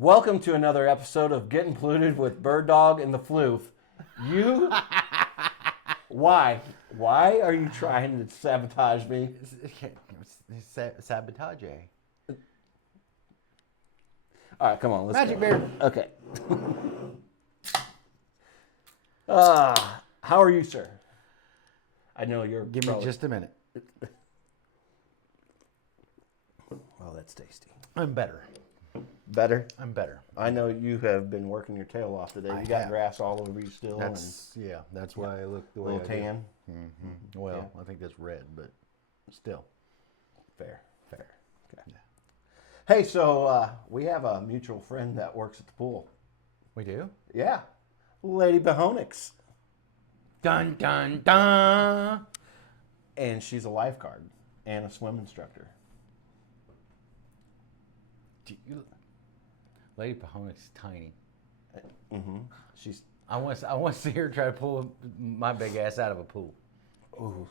Welcome to another episode of Getting Polluted with Bird Dog and the Floof. You, why are you trying to sabotage me? Sabotage. All right, come on, let's Magic go. bear. Okay. How are you, sir? I know you're. Give me just a minute. Oh, that's tasty. I'm better. Better? I'm better. I know you have been working your tail off today. You got grass all over you still. That's why I look the way I do. A little tan. Mm-hmm. Well, I think that's red, but still. Fair. Okay. Yeah. Hey, so we have a mutual friend that works at the pool. We do? Yeah. Lady Behonix. Dun, dun, dun. And she's a lifeguard and a swim instructor. Lady Pahonix is tiny. Mm-hmm. She's. I want to see her try to pull my big ass out of a pool. Ooh.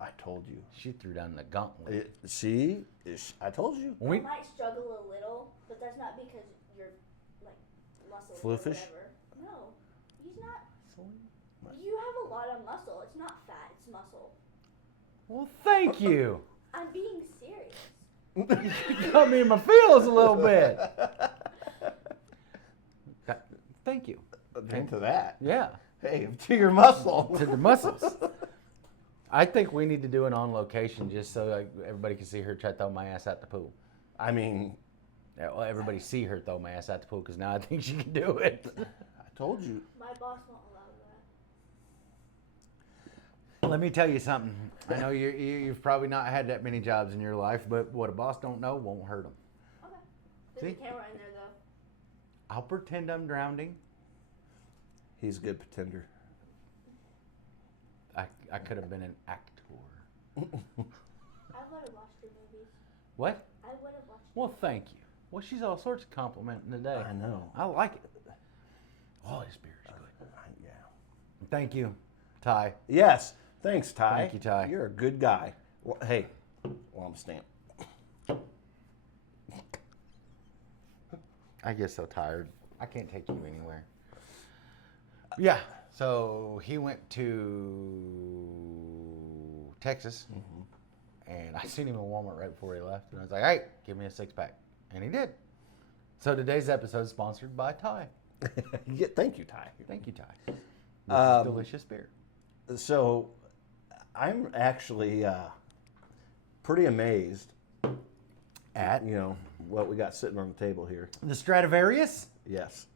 I told you. She threw down the gauntlet. I told you. I might struggle a little, but that's not because you're like muscle or Floofish? whatever. No, he's not. You have a lot of muscle. It's not fat. It's muscle. Well, thank you. I'm being serious. You got me in my feels a little bit. Thank you. Into that. Yeah. Hey, to your muscle. To the muscles. I think we need to do it on location just so like, everybody can see her try to throw my ass out the pool. I mean, Well, everybody see her throw my ass out the pool because now I think she can do it. I told you. My boss won't allow that. Let me tell you something. I know you've probably not had that many jobs in your life, but what a boss don't know won't hurt him. Okay. There's See? a camera in there though. I'll pretend I'm drowning. He's a good pretender. I could have been an actor. I would have watched your movies. What? I would have watched. Well, thank you. Well, she's all sorts of complimenting today. I know. I like it. Oh, this beer is good. Yeah. Thank you, Ty. Yes. Thanks, Ty. Thank you, Ty. You're a good guy. Well, hey, I'm stamp. I get so tired. I can't take you anywhere. Yeah. So he went to Texas, and I seen him in Walmart right before he left, and I was like, "Hey, give me a 6-pack," and he did. So today's episode is sponsored by Ty. Yeah, thank you, Ty. Thank you, Ty. This is delicious beer. So, I'm actually pretty amazed at what we got sitting on the table here. The Stradivarius. Yes,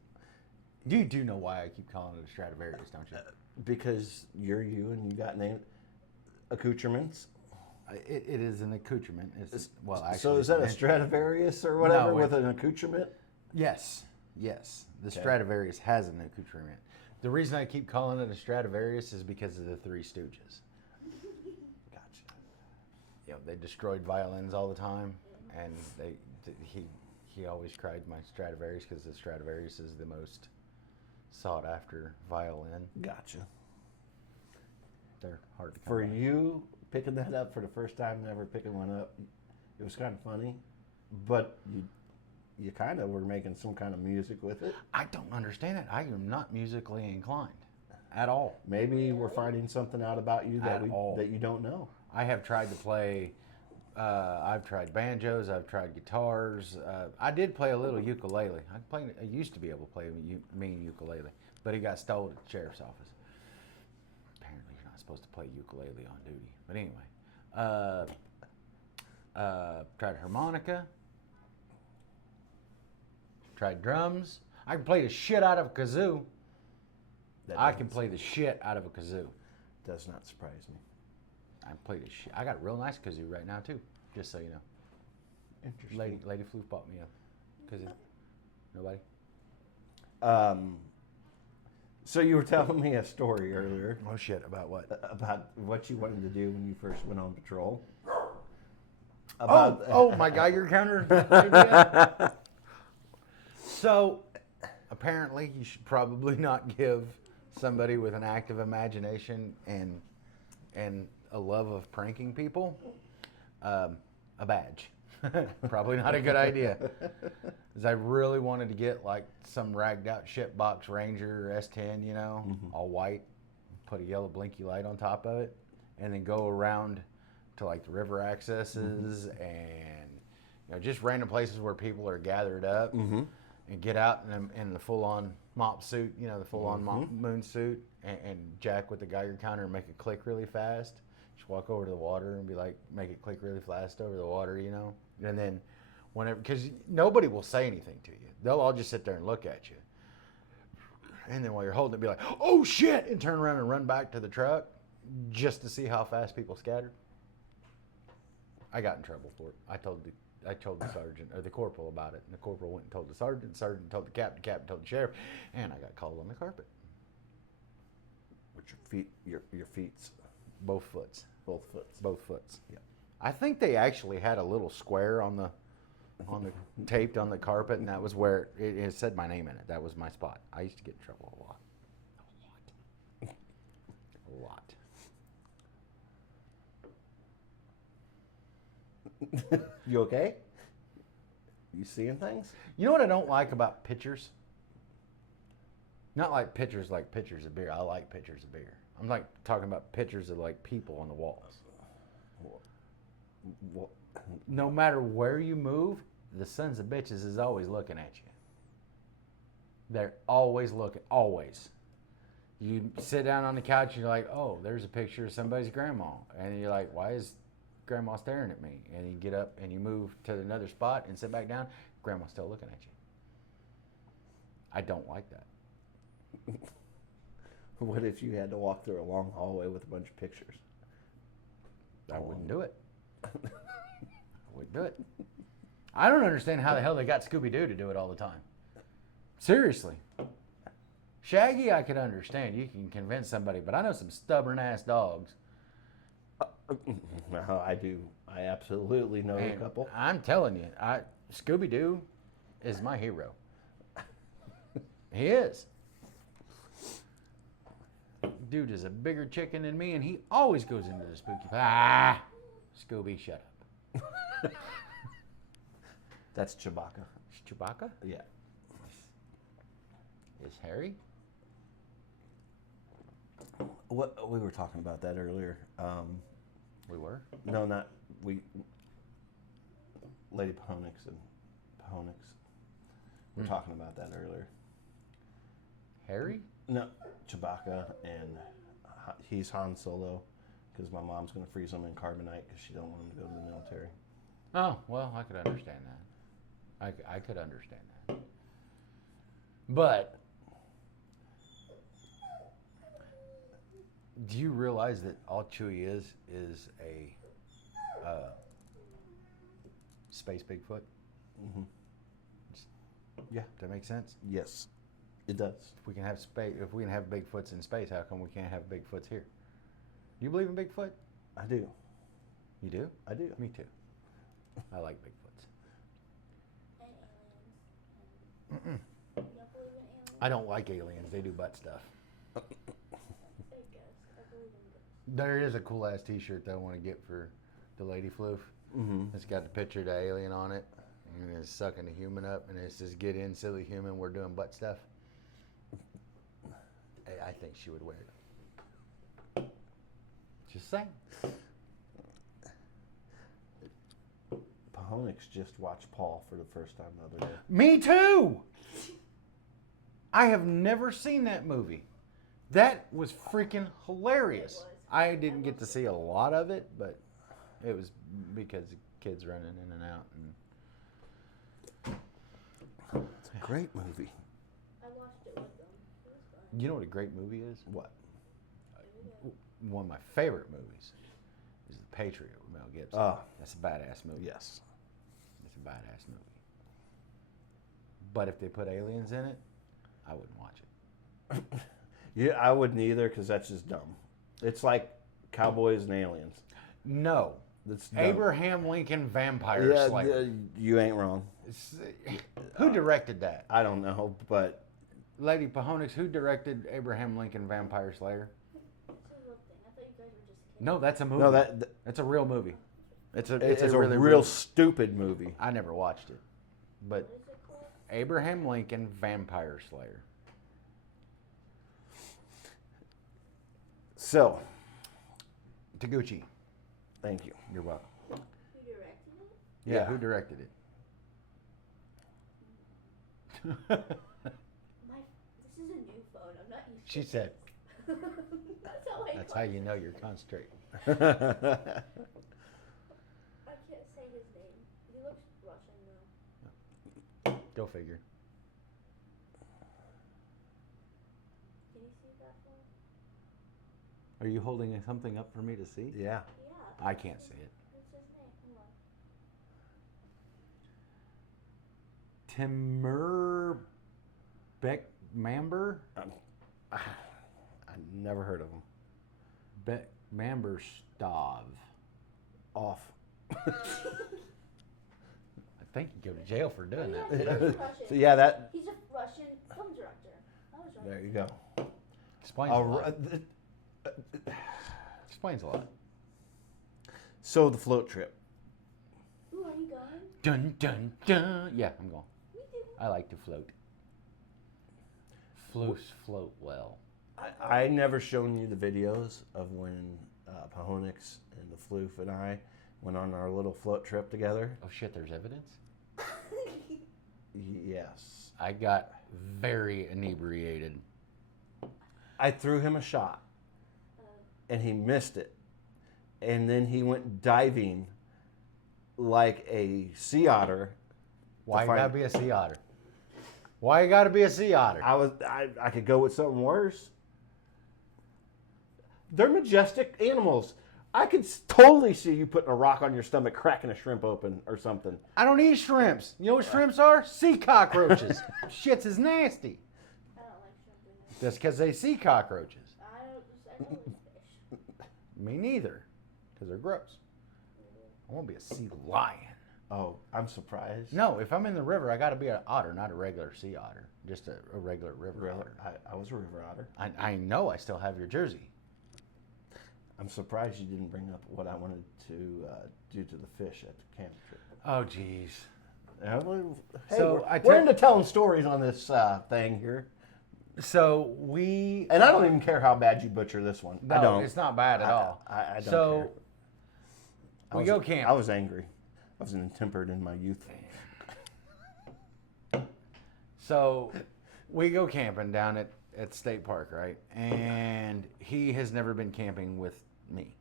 You do know why I keep calling it a Stradivarius, don't you? because you're you and you got named accoutrements. It is an accoutrement. Actually, So is that a it's- Stradivarius or whatever No, with an accoutrement? Yes. The Stradivarius has an accoutrement. The reason I keep calling it a Stradivarius is because of the Three Stooges. Gotcha. They destroyed violins all the time, and he always cried my Stradivarius because the Stradivarius is the most sought after violin. Gotcha. They're hard to come For by. you picking that up for the first time, never picking one up, it was kind of funny, but you kind of were making some kind of music with it. I don't understand it. I am not musically inclined at all. Maybe we're finding something out about you that that you don't know. I have tried to play. I've tried banjos. I've tried guitars. I did play a little ukulele. I used to be able to play a mean ukulele, but it got stolen at the sheriff's office. Apparently, you're not supposed to play ukulele on duty. But anyway, tried harmonica. Tried drums. I can play the shit out of a kazoo. I can play the shit out of a kazoo. Does not surprise me. I play the shit. I got a real nice kazoo right now too. Just so you know. Interesting. Lady Floof bought me a kazoo. Nobody? So you were telling me a story earlier Oh shit! About what? about what you wanted to do when you first went on patrol. Oh my God! You're counter. So, apparently, you should probably not give somebody with an active imagination and a love of pranking people a badge. Probably not a good idea. Because I really wanted to get like some ragged out shit box Ranger S10, you know, all white, put a yellow blinky light on top of it, and then go around to like the river accesses and just random places where people are gathered up, and get out in the full on mop suit, the full on moon suit, and jack with the Geiger counter and make it click really fast. Just walk over to the water and be like, make it click really fast over the water, and then whenever, because nobody will say anything to you, they'll all just sit there and look at you, and then while you're holding it, be like, oh shit, and turn around and run back to the truck just to see how fast people scattered. I got in trouble for it. I told the sergeant or the corporal about it, and the corporal went and told the sergeant told the captain told the sheriff, and I got called on the carpet. With your feet, your feet's Both foots. both foots. Yeah. I think they actually had a little square on the taped on the carpet, and that was where it said my name in it. That was my spot. I used to get in trouble a lot. You okay? You seeing things? You know what I don't like about pictures? Not like pictures of beer. I like pictures of beer. I'm like talking about pictures of like people on the walls. No matter where you move, the sons of bitches is always looking at you. They're always looking, always. You sit down on the couch and you're like, oh, there's a picture of somebody's grandma. And you're like, why is grandma staring at me? And you get up and you move to another spot and sit back down. Grandma's still looking at you. I don't like that. What if you had to walk through a long hallway with a bunch of pictures? I wouldn't do it. I wouldn't do it. I don't understand how the hell they got Scooby-Doo to do it all the time. Seriously. Shaggy, I could understand. You can convince somebody, but I know some stubborn-ass dogs. No, I do. I absolutely know a couple. I'm telling you, Scooby-Doo is my hero. He is. Dude is a bigger chicken than me, and he always goes into the spooky. Scooby, shut up. That's Chewbacca. Chewbacca? Yeah. Is Harry? What we were talking about that earlier. We were? No, not we. Lady Pahonix and Pahonix. We're talking about that earlier. Harry? No, Chewbacca, and he's Han Solo, because my mom's going to freeze him in carbonite because she don't want him to go to the military. Oh, well, I could understand that. I could understand that. But do you realize that all Chewie is a space Bigfoot? Mm-hmm. Yeah. Does that make sense? Yes, it does. If we can have Bigfoots in space, how come we can't have Bigfoots here? You believe in Bigfoot? I do. You do? I do. Me too. I like Bigfoots. And aliens. You don't believe in aliens? I don't like aliens. They do butt stuff. I guess. I believe in ghosts. There is a cool ass T-shirt that I want to get for the lady Floof. Mm-hmm. It's got the picture of the alien on it, and it's sucking the human up, and it says, "Get in, silly human. We're doing butt stuff." I think she would wear it. Just saying. Pahonix just watched Paul for the first time the other day. Me too. I have never seen that movie. That was freaking hilarious. I didn't get to see a lot of it, but it was because of kids running in and out. And It's a great movie. I watched it with them. It was fun. you know what a great movie is? What? One of my favorite movies is The Patriot with Mel Gibson. Ah. That's a badass movie. Yes. It's a badass movie. But if they put aliens in it, I wouldn't watch it. Yeah, I wouldn't either because that's just dumb. It's like cowboys and aliens. No. That's dumb. Abraham Lincoln Vampire Slayer. You ain't wrong. Who directed that? I don't know, but Lady Pahonix, who directed Abraham Lincoln Vampire Slayer? It's a real thing. I thought you guys were just kidding. No, that's a movie. no, That's a real movie. It's It's a a really real stupid movie. I never watched it, but What is it called? Abraham Lincoln Vampire Slayer. So, Taguchi, thank you. you're welcome. Who directed it? Yeah, Yeah. who directed it? This is a new phone. I'm not used She to said. this. That's how I That's call how you him. know you're concentrating. I can't say his name. He looks Russian though. Go figure. Can you see that phone? Are you holding something up for me to see? Yeah. Yeah. I can't see it. What's his name? Hold on. Timur Beckmamber? I never heard of him. Beckmamberstov. Off. I think you go to jail for doing Yeah, that. he's Russian. So yeah, that. He's a Russian film director. I was right. There you go. Explains a lot. Explains a lot. So the float trip. Ooh, are you going? Dun dun dun. Yeah, I'm going. Me too. I like to float. Floofs float well. I never shown you the videos of when Pahonix and the Floof and I went on our little float trip together. Oh shit, there's evidence? Yes. I got very inebriated. I threw him a shot and he missed it. And then he went diving like a sea otter. Why you find- gotta be a sea otter? Why you gotta be a sea otter? I could go with something worse. They're majestic animals. I could totally see you putting a rock on your stomach, cracking a shrimp open or something. I don't eat shrimps. You know what shrimps are? Sea cockroaches. Shits is nasty. I don't like shrimp either. Just because they sea cockroaches. I don't eat fish. Me neither. Because they're gross. I want to be a sea lion. Oh, I'm surprised. No, if I'm in the river, I got to be an otter, not a regular sea otter. Just a regular river Really? otter. I was a river otter. I know I still have your jersey. I'm surprised you didn't bring up what I wanted to do to the fish at the camp trip. Oh, jeez. Hey, So we're into telling stories on this thing here. So we... And I don't even care how bad you butcher this one. No, I don't. it's not bad at all. I don't So care. I we was- go camp. I was angry. I was intempered in my youth. So we go camping down at State Park, right? And he has never been camping with me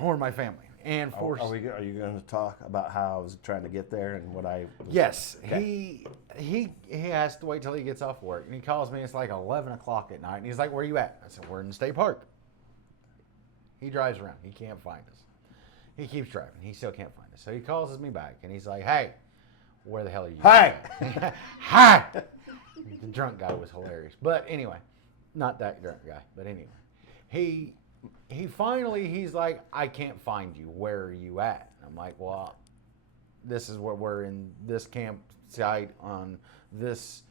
or my family. And for Are you going to talk about how I was trying to get there and what I? Was, yes, Okay. he has to wait till he gets off work, and he calls me. It's like 11 o'clock at night, and he's like, "Where you at?" I said, "We're in the State Park." He drives around. He can't find us. He keeps driving. He still can't find us. So he calls me back, and he's like, "Hey, where the hell are you?" Hey! Hi! The drunk guy was hilarious. But anyway, not that drunk guy. But anyway, he finally, he's like, "I can't find you. Where are you at?" And I'm like, "Well, this is where we're in this campsite on this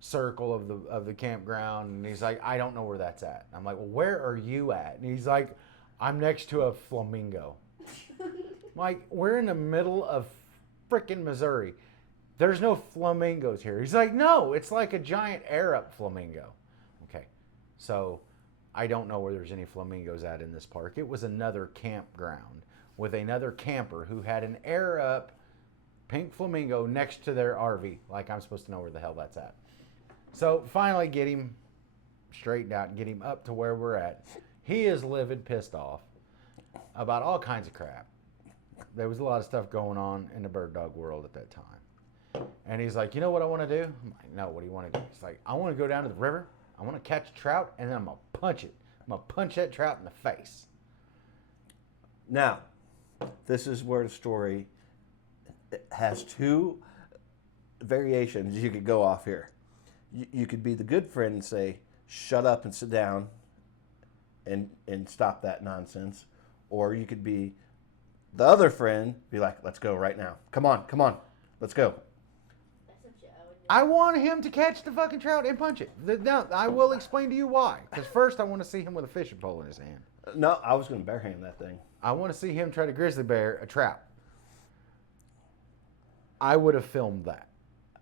circle of the campground." And he's like, "I don't know where that's at." And I'm like, "Well, where are you at?" And he's like, "I'm next to a flamingo." Like, we're in the middle of frickin' Missouri. There's no flamingos here. He's like, "No, it's like a giant Arab flamingo." Okay, so I don't know where there's any flamingos at in this park. It was another campground with another camper who had an Arab pink flamingo next to their RV. Like, I'm supposed to know where the hell that's at. So finally get him straightened out and get him up to where we're at. He is livid, pissed off about all kinds of crap. There was a lot of stuff going on in the bird dog world at that time. And he's like, "You know what I want to do?" I'm like, "No, what do you want to do?" He's like, "I want to go down to the river. I want to catch a trout, and then I'm going to punch it. I'm going to punch that trout in the face." Now, this is where the story has two variations you could go off here. You could be the good friend and say, "Shut up and sit down and stop that nonsense." Or you could be the other friend, be like, "Let's go right now. Come on, let's go." That's some shit I would do. I want him to catch the fucking trout and punch it. Now, I will explain to you why. Because first, I want to see him with a fishing pole in his hand. No, I was going to barehand that thing. I want to see him try to grizzly bear a trout. I would have filmed that.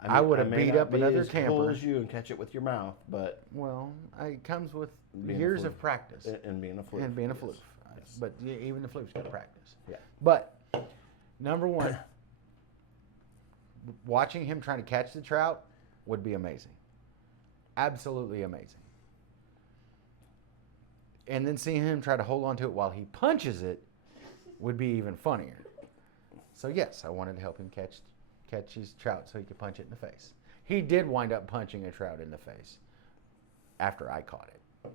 I would have may beat not up be another as cool camper. as you and catch it with your mouth, but Well, it comes with Being a years floof. of practice and being a floof. and being a yes. floof. Yes. But even the floof's got practice. Yeah. But number one, watching him trying to catch the trout would be amazing. Absolutely amazing. And then seeing him try to hold on to it while he punches it would be even funnier. So yes, I wanted to help him catch his trout so he could punch it in the face. He did wind up punching a trout in the face after I caught it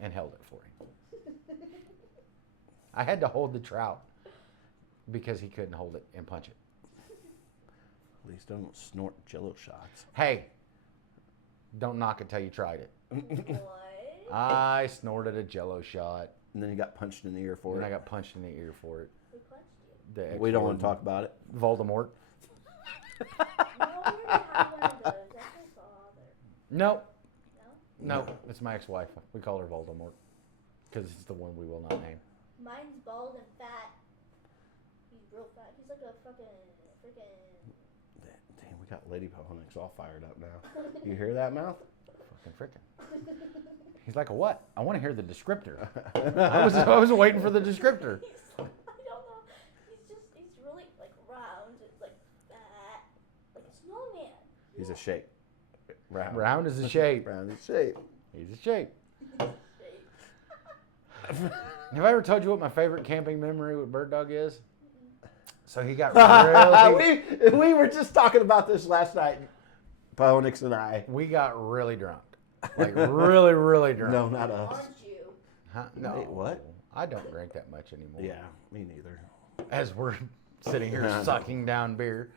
and held it for him. I had to hold the trout because he couldn't hold it and punch it. Please don't snort Jello shots. Hey, don't knock it till you tried it. What? I snorted a Jello shot, And then you got punched in the ear for and I it. got punched in the ear for it. Who punched you? We don't want to talk about it. Voldemort. No, we already have one of those. That's my father. No, No? no, it's my ex-wife. We call her Voldemort because it's the one we will not name. Mine's bald and fat. He's real fat. He's like a fucking freaking. Damn, we got Lady Pohonix all fired up now. You hear that, mouth? Fucking frickin'. He's like a what? I want to hear the descriptor. I was waiting for the descriptor. I don't know. He's really like round, like fat, like a snowman. He's a shape. Round. Round is a shape. Round is shape. He's a shape. Have I ever told you what my favorite camping memory with Bird Dog is? So he got really, we were just talking about this last night, Pohonix and I. we got really drunk. Like really, really drunk. No, not us. Aren't you? Huh? No. Wait, what? I don't drink that much anymore. Yeah, me neither. As we're sitting here sucking down beer.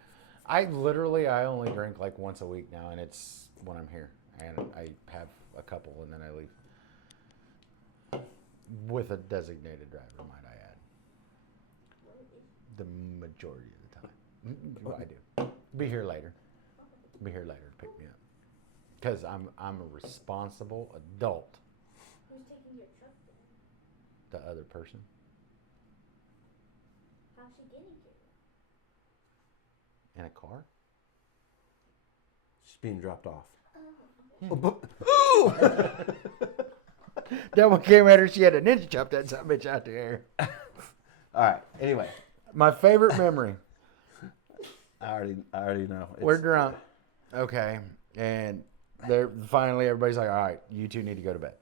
I only drink like once a week now, and it's when I'm here. And I have a couple, and then I leave. With a designated driver, might I add. The majority of the time. Well, I do. Be here later. Be here later to pick me up. Because I'm a responsible adult. Who's taking your truck then? The other person. How's she getting here? In a car. She's being dropped off. That one came at her. She had a ninja chop that son of a bitch out there. All right. Anyway, My favorite memory. I already know. We're drunk. Okay. And they're finally everybody's like, all right, you two need to go to bed.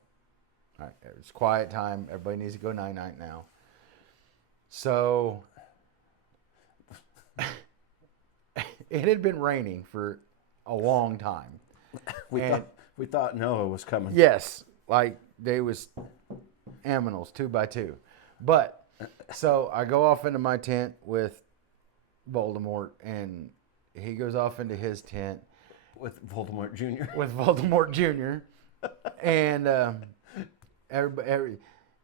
All right. It's quiet time. Everybody needs to go night-night now. So it had been raining for a long time. We thought Noah was coming. Yes, like they was aminals 2 by 2. But so I go off into my tent with Voldemort, and he goes off into his tent With Voldemort Jr. with Voldemort Jr. And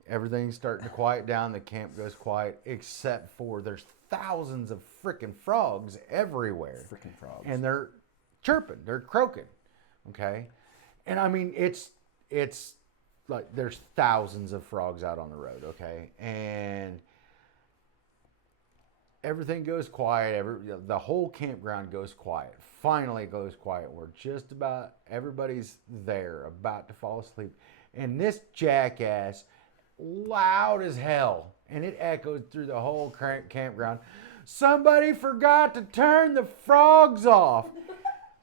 everything's starting to quiet down. The camp goes quiet, except for there's thousands of freaking frogs everywhere. Freaking frogs. And they're chirping, they're croaking. Okay. And I mean, it's like there's thousands of frogs out on the road. Okay. And everything goes quiet. The whole campground goes quiet. Finally, it goes quiet. We're just about, everybody's there, about to fall asleep. And this jackass, loud as hell, and it echoes through the whole campground. Somebody forgot to turn the frogs off.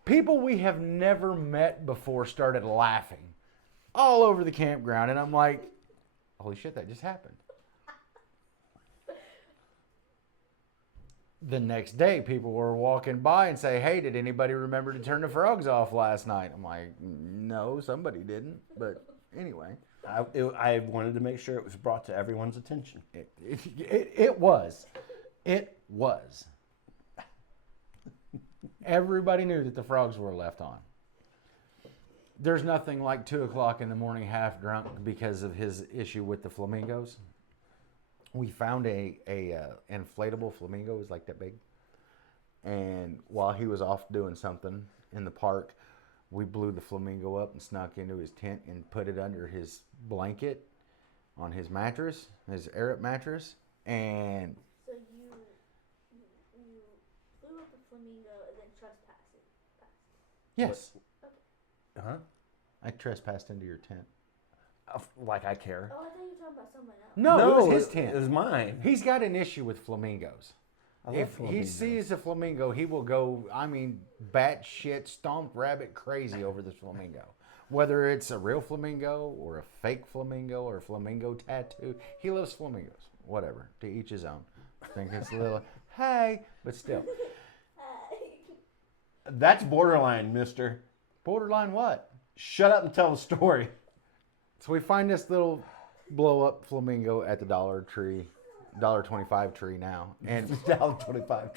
People we have never met before started laughing all over the campground. And I'm like, holy shit, that just happened. The next day, people were walking by and say, hey, did anybody remember to turn the frogs off last night? I'm like, no, somebody didn't. But anyway. I wanted to make sure it was brought to everyone's attention. It was. It was. Everybody knew that the frogs were left on. There's nothing like 2 o'clock in the morning half drunk because of his issue with the flamingos. We found a inflatable flamingo. It was like that big. And while he was off doing something in the park, we blew the flamingo up and snuck into his tent and put it under his blanket on his mattress, his Arab mattress, and So you flew up the flamingo and then trespassed it. yes, Huh? I trespassed into your tent. Like I care. Oh, I thought you were talking about someone else. No, it was his tent. It was mine. He's got an issue with flamingos. I love If he flamingos. sees a flamingo, he will go, batshit, stomped rabbit crazy over this flamingo. Whether it's a real flamingo or a fake flamingo or a flamingo tattoo, he loves flamingos. Whatever, to each his own. I think it's a little, hey, but still. That's borderline, mister. Borderline what? Shut up and tell the story. So we find this little blow up flamingo at the Dollar Tree, $1.25 tree now. And $1.25.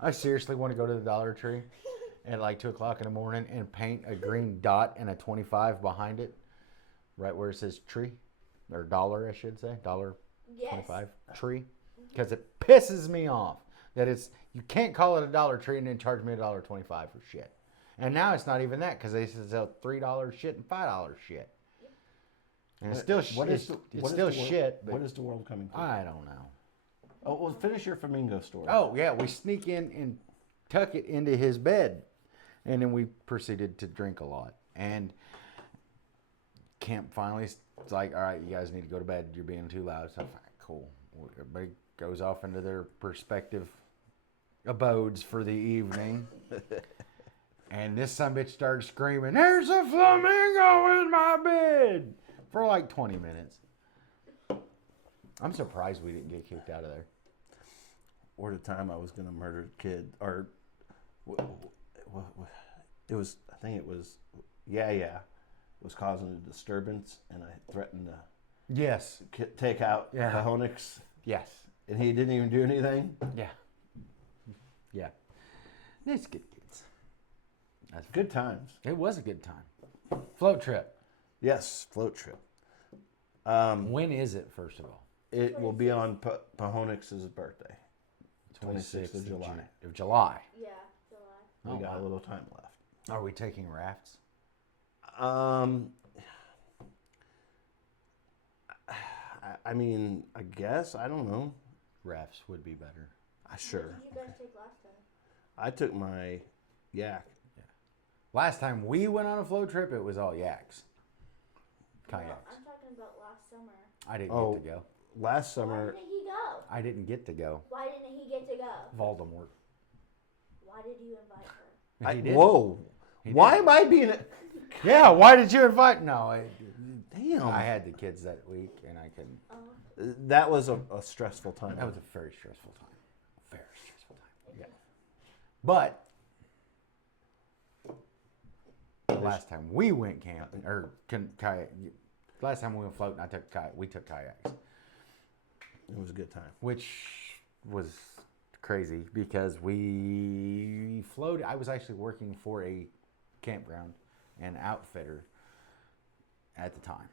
I seriously want to go to the Dollar Tree at like 2 o'clock in the morning and paint a green dot and a 25 behind it, right where it says tree, or dollar, I should say, Yes. $1.25 tree, because it pisses me off that you can't call it a Dollar Tree and then charge me $1.25 for shit. And now it's not even that because they sell $3 shit and $5 shit, and it's still What is shit. the- It's what is still the wor- shit. But What is the world coming to? I don't know. Oh, well, finish your flamingo story. Oh yeah, we sneak in and tuck it into his bed, and then we proceeded to drink a lot. And camp finally, it's like, all right, you guys need to go to bed. You're being too loud. So I'm like, cool. Everybody goes off into their respective abodes for the evening. And this sumbitch started screaming, "There's a flamingo in my bed!" for like 20 minutes. I'm surprised we didn't get kicked out of there. Or the time I was going to murder a kid, or it was, I think it was, it was causing a disturbance, and I threatened to Yes. take out Yeah. Pahonix, Yes. and he didn't even do anything. Yeah. Yeah. It's good kids. That's Good times. It was a good time. Float trip. Yes, float trip. When is it, first of all? It will be on Pahonix's birthday, 26th of of July. Of July. Yeah, July. We Oh, got wow. a little time left. Are we taking rafts? I mean, I guess, I don't know. Rafts would be better. Sure. What did you guys take last time? I took my yak. Last time we went on a float trip, it was all yaks. No, Kayaks. I'm talking about last summer. I didn't Oh. get to go. Last Why summer, didn't he go? I didn't get to go. Why didn't he get to go? Voldemort. Why did you invite her? He didn't. whoa. He Why didn't. am I being... Yeah, why did you invite? No, Damn. I had the kids that week, and I couldn't. That was a stressful time. That was a very stressful time. Very stressful time. Yeah. But the last time we went camping, or kayak, last time we went floating, we took kayaks, It was a good time. which was crazy because we floated. I was actually working for a campground and outfitter at the time.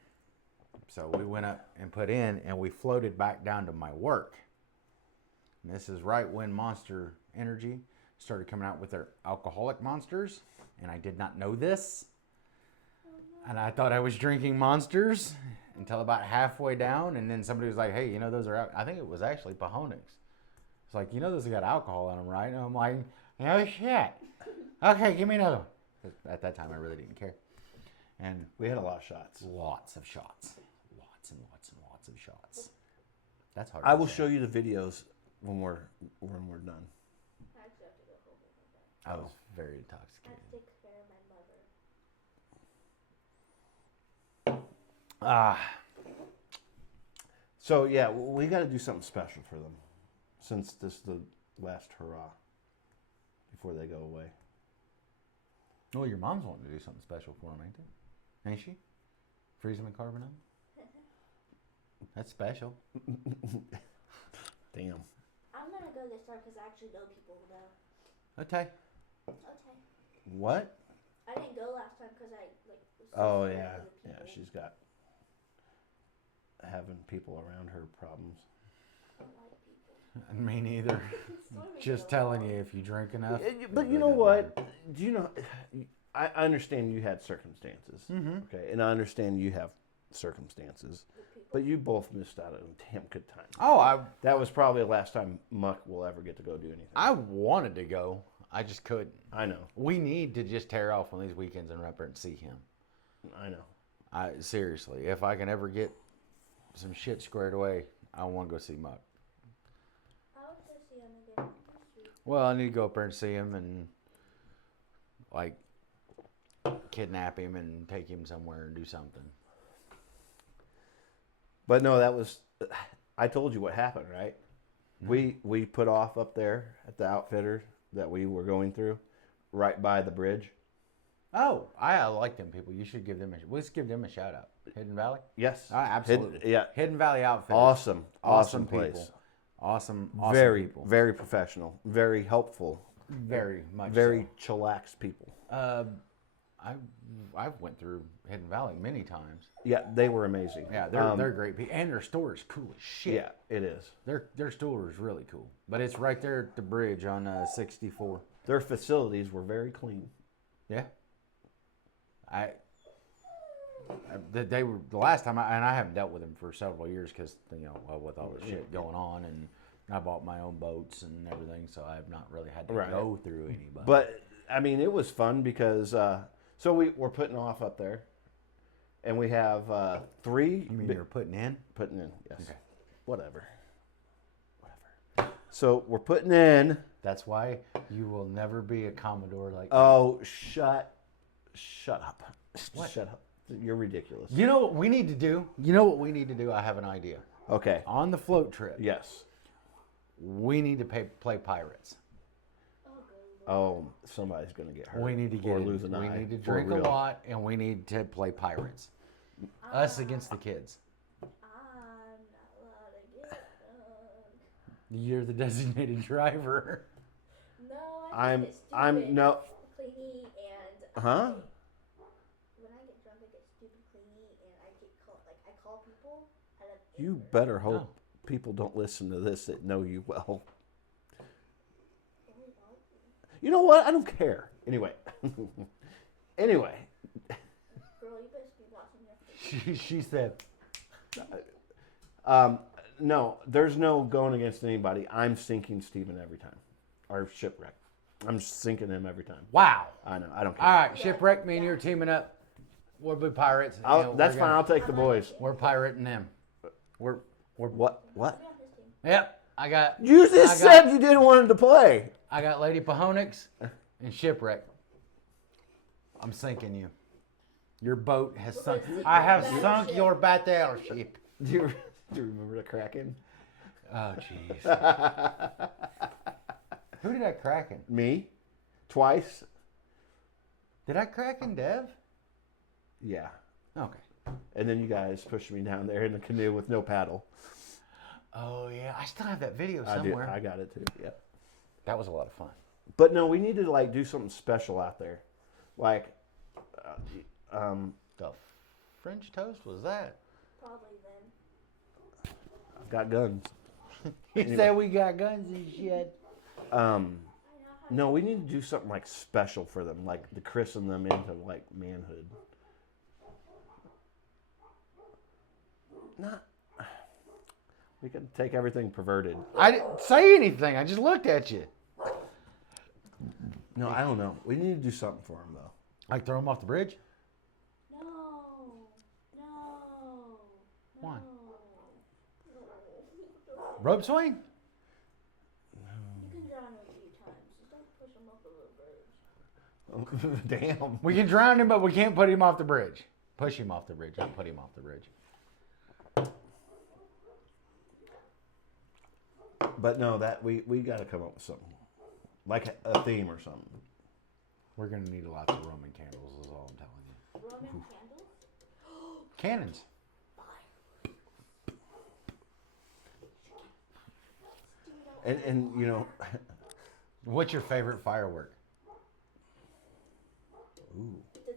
So we went up and put in, and we floated back down to my work. And this is right when Monster Energy started coming out with their alcoholic monsters, and I did not know this. And I thought I was drinking Monsters until about halfway down, and then somebody was like, "Hey, those are," I think it was actually Pahonix. It's like, those have got alcohol in them, right? And I'm like, "No shit. Okay, give me another one." 'Cause at that time, I really didn't care. And We had a lot of shots. lots of shots. Lots and lots and lots of shots. That's hard. I to will say. show you the videos when we're done. I actually have to go home with my dad. I was very I intoxicated. have to take care of my mother. So yeah, we got to do something special for them, since this is the last hurrah before they go away. Well, your mom's wanting to do something special for him, ain't she? Freeze him and carve him. That's special. Damn. I'm gonna go this time because I actually know people who know. Okay. Okay. What? I didn't go last time because I was so Oh scared yeah, of the yeah. people. She's got having people around her problems. I don't like people. Me neither. Swimming Just so telling hard. you, if you drink enough. But you know what? Do you know? I understand you had circumstances. Mm-hmm. Okay, and I understand you have circumstances. The people But you both missed out on a damn good time. Oh, That was probably the last time Muck will ever get to go do anything. I wanted to go. I just couldn't. I know. We need to just tear off on these weekends and run up there and see him. I know. Seriously, if I can ever get some shit squared away, I want to go see Muck. I would go see him again. Well, I need to go up there and see him and like kidnap him and take him somewhere and do something. But no, that was. I told you what happened, right? We put off up there at the outfitter that we were going through, right by the bridge. Oh, I like them people. You should give them let's give them a shout out. Hidden Valley? Yes. Absolutely. Yeah. Hidden Valley Outfitters. Awesome people. place. Awesome Very, people. very professional. Very helpful. Very much Very chillaxed people. I've went through Hidden Valley many times. Yeah, they were amazing. Yeah, they're great people. And their store is cool as shit. Yeah, it is. Their store is really cool. But it's right there at the bridge on 64. Their facilities were very clean. Yeah. They were the last time, and I haven't dealt with them for several years because with all the shit going on, and I bought my own boats and everything, so I have not really had to go through anybody. But I mean, it was fun because so we're putting off up there, and we have 3. You mean you're putting in? Putting in, yes. Okay. Whatever. So we're putting in. That's why you will never be a Commodore like me. Oh, shut up. What? Shut up. You're ridiculous. You know what we need to do? I have an idea. Okay. On the float trip, Yes. we need to play pirates. Oh, somebody's going to get hurt. We need to get or lose an eye. We need to for drink a real. lot, and we need to play pirates. Us against the kids. I'm not allowed to get drunk. You're the designated driver. No, I get stupid, no. clingy, and Huh? when I get drunk, I get stupid, clingy, and I call people out of You anger. better hope No. people don't listen to this that know you well. Oh, well, You know what? I don't care. Anyway. Anyway. girl, you better be watching your face. She said, No, there's no going against anybody. I'm sinking Steven every time. Or Shipwreck. I'm sinking him every time. wow. I know. I don't care. All right, Shipwreck, me and you are teaming up. We'll be pirates. That's fine. I'll take the boys. We're pirating them. We're What? What? Be on his team. Yep. You just said you didn't want him to play. I got Lady Pahonix and Shipwreck. I'm sinking you. Your boat has sunk. I have sunk your battleship. Do you remember the Kraken? Oh, jeez. Who did I Kraken? Me? Twice? Did I Kraken Dev? Yeah. Okay. And then you guys pushed me down there in the canoe with no paddle. Oh, yeah. I still have that video I somewhere. I got it too. Yeah. That was a lot of fun. But no, we need to do something special out there. Like, The French toast was that? Probably then. I've got guns. He said we got guns and shit. No, we need to do something like special for them, like to christen them into like manhood. Not. We can take everything perverted. I didn't say anything. I just looked at you. No, I don't know. We need to do something for them though. Like throw him off the bridge? No. Why? Rope swing? You can drown him a few times. Just don't push him off the little bridge. Damn. We can drown him, but we can't put him off the bridge. Push him off the bridge, not put him off the bridge. But no, that we got to come up with something, like a theme or something. We're gonna need lots of Roman candles, is all I'm telling you. Roman candles? Cannons. And you know, What's your favorite firework? ooh, The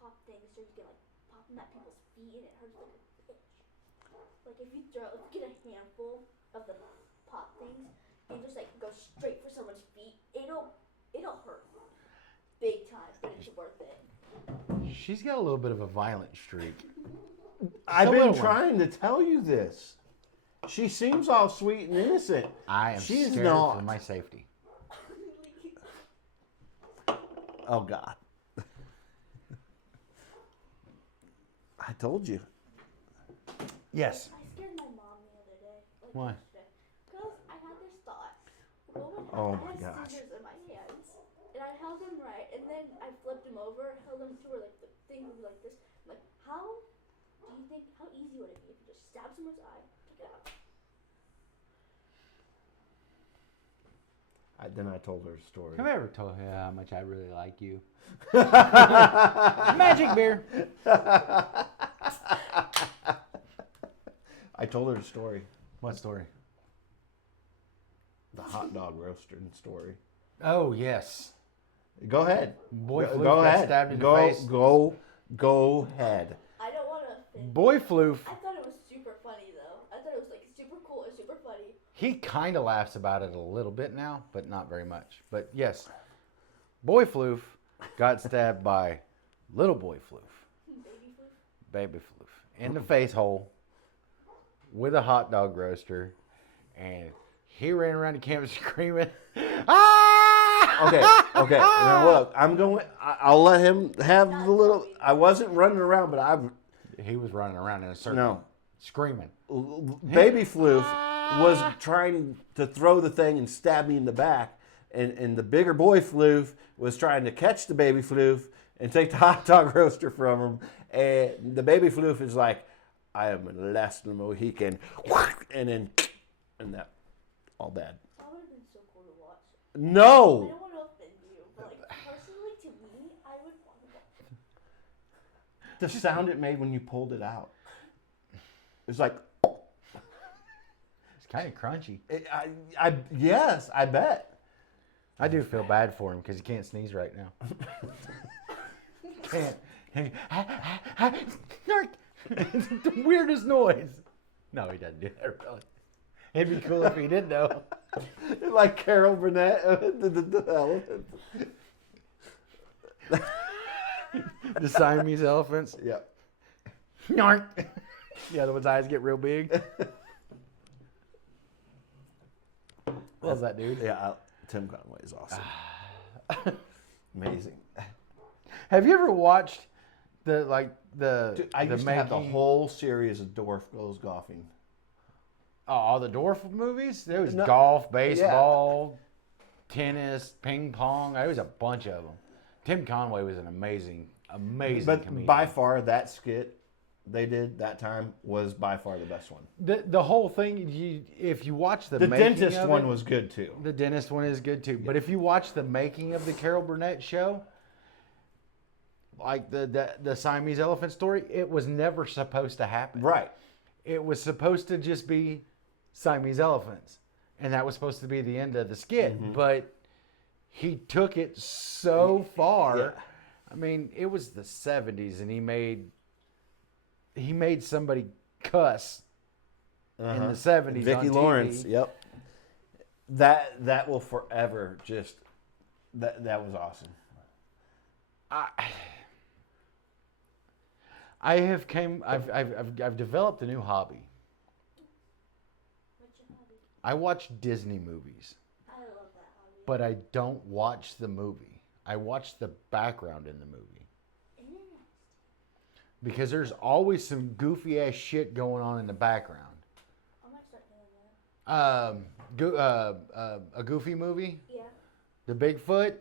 pop thing, so you can like pop them at people's feet and it hurts like a bitch. Like if you get a handful of the pop things and just like go straight for someone's feet, it'll hurt big time, but it's worth it. She's got a little bit of a violent streak. I've The been little one. trying to tell you this. She seems all sweet and innocent. I am She's scared not. for my safety. Oh God. I told you. Yes. I scared my mom the other day. Like Why? Because I had this thought. What would Oh happen? my I had gosh. scissors in my hands. And I held them right. And then I flipped them over, held them to where like the thing would be like this. I'm like, how easy would it be if you just stab someone's eye, took it out? Then I told her a story. Have I ever told you how much I really like you? Magic beer. I told her a story. What story? The hot dog roasting story. Oh, yes. Go ahead. Boy Go Floof got ahead. stabbed in the Go, face. go ahead. I don't want to offend. Boy Floof, I thought it was super funny though. I thought it was like super cool and super funny. he kind of laughs about it a little bit now, but not very much. But yes, Boy Floof got stabbed by Little Boy Floof, Baby food. Baby Floof, in the face hole with a hot dog roaster, and he ran around the campus screaming, "Ah!" Okay. Now look, I'll let him have the little. I wasn't running around, but He was running around in a circle, no. screaming. Baby Floof was trying to throw the thing and stab me in the back, and the bigger boy Floof was trying to catch the baby Floof and take the hot dog roaster from him. And the baby Floof is like, "I am the last Mohican," and then and that all bad. That would have been so cool to watch. I No, don't want to offend you, but like personally to me, I would want to watch. the sound it made when you pulled it out. It's like, It's kind of crunchy. yes, I bet. I do feel bad for him because he can't sneeze right now. Can't. It's the weirdest noise. No, he doesn't do that really. It'd be cool if he did though. Like Carol Burnett, the elephant. The Siamese elephants. Yep. Nark. The other one's eyes get real big. What was that, dude? Yeah, Tim Conway is awesome. Amazing. Have you ever watched the Dude, I used to have the whole series of Dwarf Goes Golfing. all the Dwarf movies? There was No, golf, baseball, tennis, ping pong. There was a bunch of them. Tim Conway was an amazing But comedian. by far, that skit they did that time was by far the best one. The whole thing, if you watch the The making dentist of one it, was good too. the dentist one is good too. But if you watch the making of the Carol Burnett show, like the Siamese elephant story, it was never supposed to happen. Right. It was supposed to just be Siamese elephants, and that was supposed to be the end of the skit. Mm-hmm. But he took it so far. Yeah. I mean, it was the 70s, and he made somebody cuss in the 70s. Vicki on Lawrence. TV. Yep. That will forever just that was awesome. I've developed a new hobby. What's your hobby? I watch Disney movies, I love that hobby. but I don't watch the movie. I watch the background in the movie. Interesting. Because there's always some goofy ass shit going on in the background. I might start doing that. A Goofy movie, Yeah. the Bigfoot.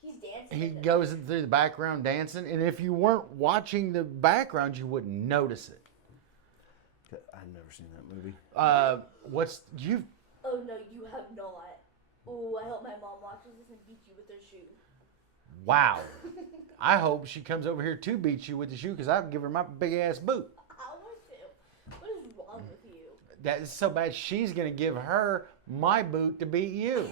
He's dancing. He in it. goes in through the background dancing, and if you weren't watching the background, you wouldn't notice it. I've never seen that movie. Oh no, you have not. Oh, I hope my mom watches this and beats you with her shoe. Wow. I hope she comes over here to beat you with the shoe because I'll give her my big ass boot. I want to. What is wrong with you? That is so bad. She's gonna give her my boot to beat you.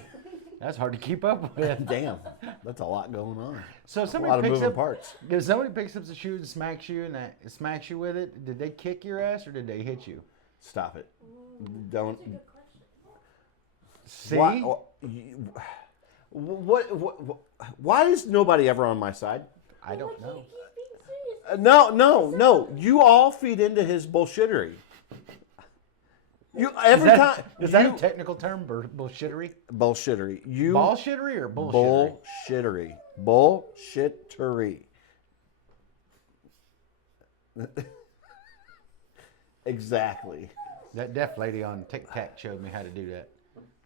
That's hard to keep up with. Damn, that's a lot going on. So A somebody lot of picks moving up parts. If somebody picks up the shoe and smacks you with it, did they kick your ass or did they hit you? Stop it. Ooh, Don't. That's a good question. See? Why is nobody ever on my side? I don't Like, know. He's being serious. No. You all feed into his bullshittery. Is that a technical term? Bullshittery? Bullshittery. Bullshittery or bullshittery? Bullshittery. Exactly. That deaf lady on TikTok showed me how to do that.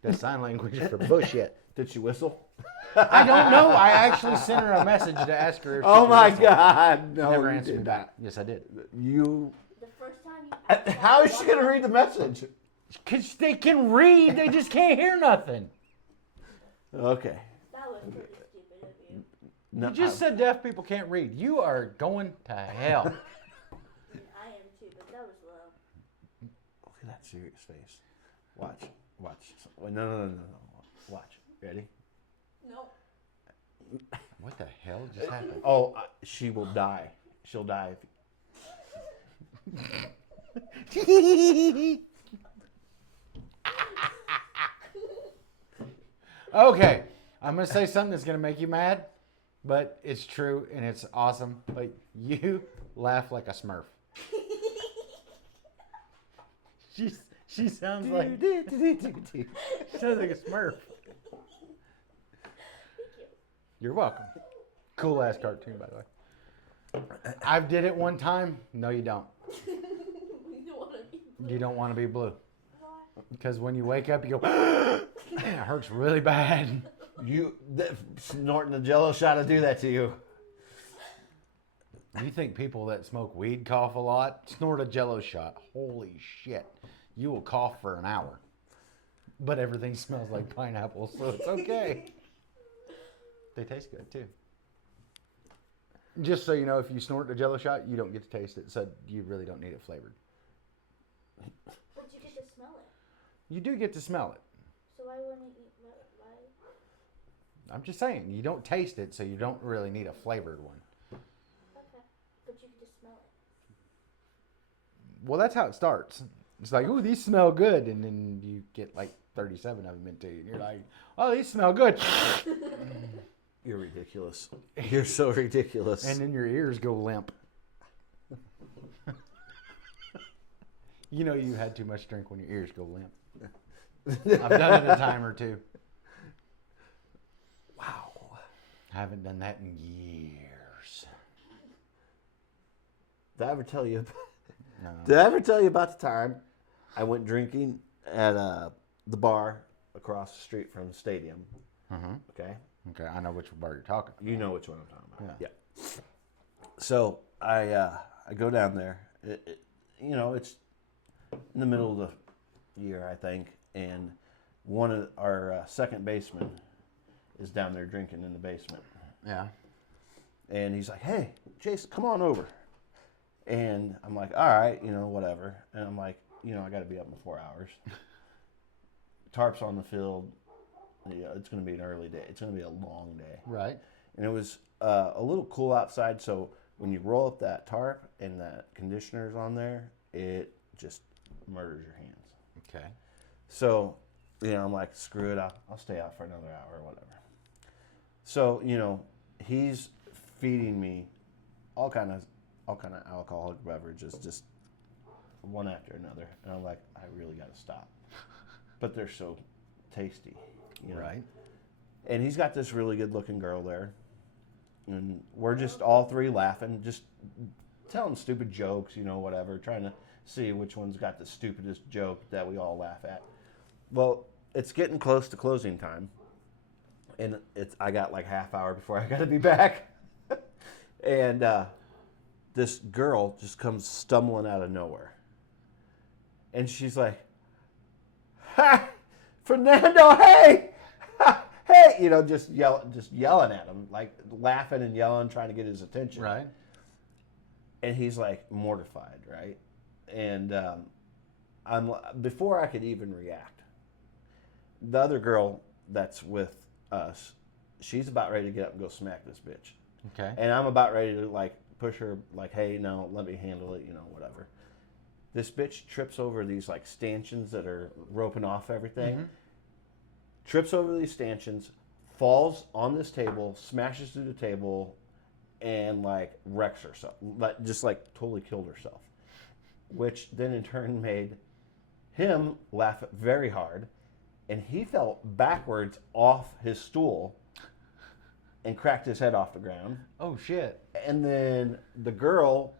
That's sign language for bullshit. Did she whistle? I don't know. I actually sent her a message to ask her if she Oh could my whistle. God! No, Never you answered me did back. Yes, I did. You. The first time you. How is she gonna read the message? Because they can read, they just can't hear nothing. Okay. That was pretty stupid of you. No, You just said deaf people can't read. You are going to hell. I am too, but that was low. Look at that serious face. Watch. Wait, no. Watch. Ready? No. What the hell just happened? Oh, she will die. She'll die if. Okay, I'm going to say something that's going to make you mad, but it's true and it's awesome. But you laugh like a Smurf. She sounds like she sounds like a Smurf. You're welcome. Cool ass cartoon, by the way. I did it one time. No, you don't. You don't want to be. You don't want to be blue. Why? Because when you wake up, you go, it hurts really bad. Snorting a Jello shot to do that to you. You think people that smoke weed cough a lot? Snort a Jello shot. Holy shit. You will cough for an hour. But everything smells like pineapple, so it's okay. They taste good too. Just so you know, if you snort a Jello shot, you don't get to taste it, so you really don't need it flavored. But you get to smell it. You do get to smell it. So why wouldn't you eat? Why? I'm just saying, you don't taste it, so you don't really need a flavored one. Okay. But you can just smell it. Well, that's how it starts. It's like, ooh, these smell good, and then you get like 37 of them into you, and you're like, oh, these smell good. You're ridiculous. You're so ridiculous. And then your ears go limp. You know you had too much drink when your ears go limp. I've done it a time or two. Wow. I haven't done that in years. Did I ever tell you? No. Did I ever tell you about the time I went drinking at the bar across the street from the stadium? Okay. Okay, I know which bar you're talking about. You know which one I'm talking about. Yeah. So I go down there. It's in the middle of the year, I think, and one of our second baseman is down there drinking in the basement. Yeah. And he's like, "Hey, Jason, come on over." And I'm like, "All right, whatever." And I'm like, I got to be up in 4 hours. Tarps on the field. It's going to be an early day. It's going to be a long day. Right. And it was a little cool outside, so when you roll up that tarp and that conditioner's on there, it just murders your hands. Okay. So, I'm like, screw it, I'll stay out for another hour or whatever. So, he's feeding me all kind of alcoholic beverages, just one after another, and I'm like, I really got to stop. But they're so tasty. Right. And he's got this really good looking girl there. And we're just all three laughing, just telling stupid jokes, whatever, trying to see which one's got the stupidest joke that we all laugh at. Well, it's getting close to closing time. And I got like half hour before I got to be back. And this girl just comes stumbling out of nowhere. And she's like, "Ha! Fernando, hey! Hey!" Just yelling at him, like laughing and yelling, trying to get his attention. Right. And he's like mortified, right? And before I could even react, the other girl that's with us, she's about ready to get up and go smack this bitch. Okay. And I'm about ready to like push her, like, "Hey, no, let me handle it," whatever. This bitch trips over these like stanchions that are roping off everything. Trips over these stanchions, falls on this table, smashes through the table, and like wrecks herself, just like totally killed herself, which then in turn made him laugh very hard, and he fell backwards off his stool and cracked his head off the ground. Oh shit! And then the girl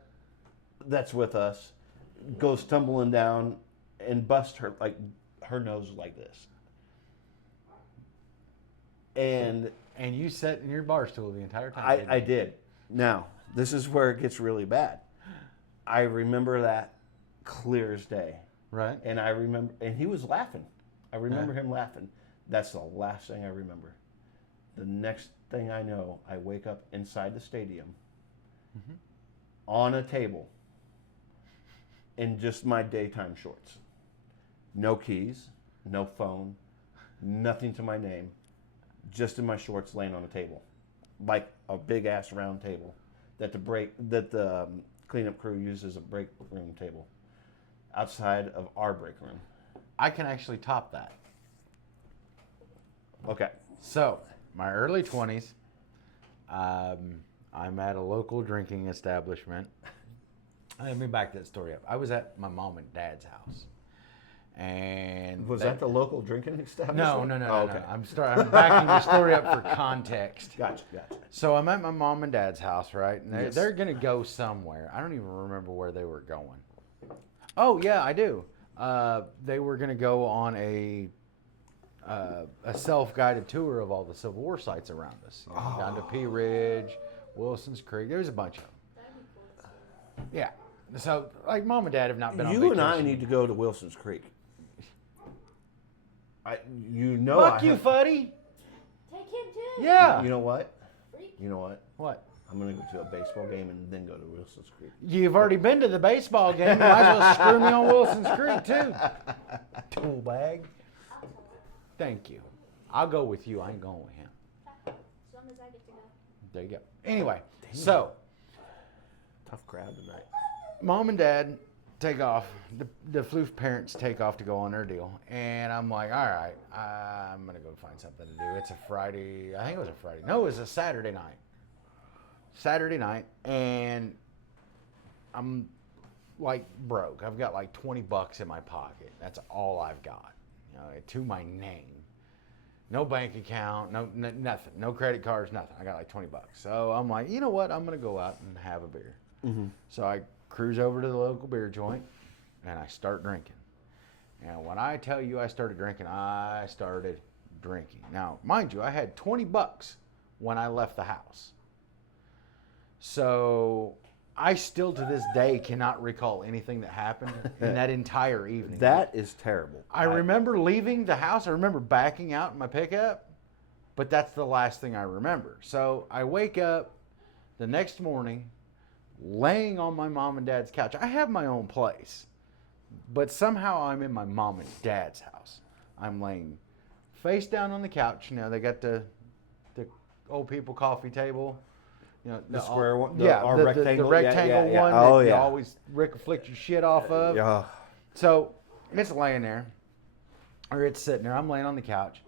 that's with us goes tumbling down and busts her nose like this. And you sat in your bar stool the entire time. I did. Now, this is where it gets really bad. I remember that clear as day. Right. And and he was laughing. I remember him laughing. That's the last thing I remember. The next thing I know, I wake up inside the stadium on a table in just my daytime shorts. No keys, no phone, nothing to my name, just in my shorts laying on a table. Like a big ass round table that the cleanup crew uses as a break room table outside of our break room. I can actually top that. Okay. So, my early 20s, I'm at a local drinking establishment. Let me back that story up. I was at my mom and dad's house. And Was that the local drinking establishment? No. Oh, okay. No. I'm backing the story up for context. Gotcha. So I'm at my mom and dad's house, right? And Yes. they're going to go somewhere. I don't even remember where they were going. Oh, yeah, I do. They were going to go on a self-guided tour of all the Civil War sites around us. You know, down to Pea Ridge, Wilson's Creek. There's a bunch of them. That'd be cool. Yeah. So, like, mom and dad have not been on You vacation. and I need to go to Wilson's Creek. Fuck I you, have- Fuddy. Take him too. Yeah. You know what? Freak. You know what? What? I'm gonna go to a baseball game and then go to Wilson's Creek. You've already been to the baseball game. You might as well screw me on Wilson's Creek, too. Tool bag. I'll tell him. Thank you. I'll go with you. I ain't going with him. As long as I get to go. There you go. Anyway, so Tough crowd tonight. mom and dad take off. The Floof parents take off to go on their deal. And I'm like, all right, I'm going to go find something to do. It's a Friday. I think it was a Friday. No, it was a Saturday night. And I'm like broke. I've got like $20 in my pocket. That's all I've got, you know, to my name. No bank account, nothing, no credit cards, nothing. I got like $20. So I'm like, you know what? I'm gonna go out and have a beer. Mm-hmm. So I cruise over to the local beer joint and I start drinking. And when I tell you I started drinking, I started drinking. Now, mind you, I had $20 when I left the house. So I still to this day cannot recall anything that happened in that entire evening. That is terrible. I remember leaving the house. I remember backing out in my pickup, but that's the last thing I remember. So I wake up the next morning, laying on my mom and dad's couch. I have my own place, but somehow I'm in my mom and dad's house. I'm laying face down on the couch. You know, they got the old people coffee table. You know, The square one? Our rectangle? The rectangle Yeah. one Oh, that you yeah. always flick your shit off of. Yeah. So it's laying there, or it's sitting there. I'm laying on the couch.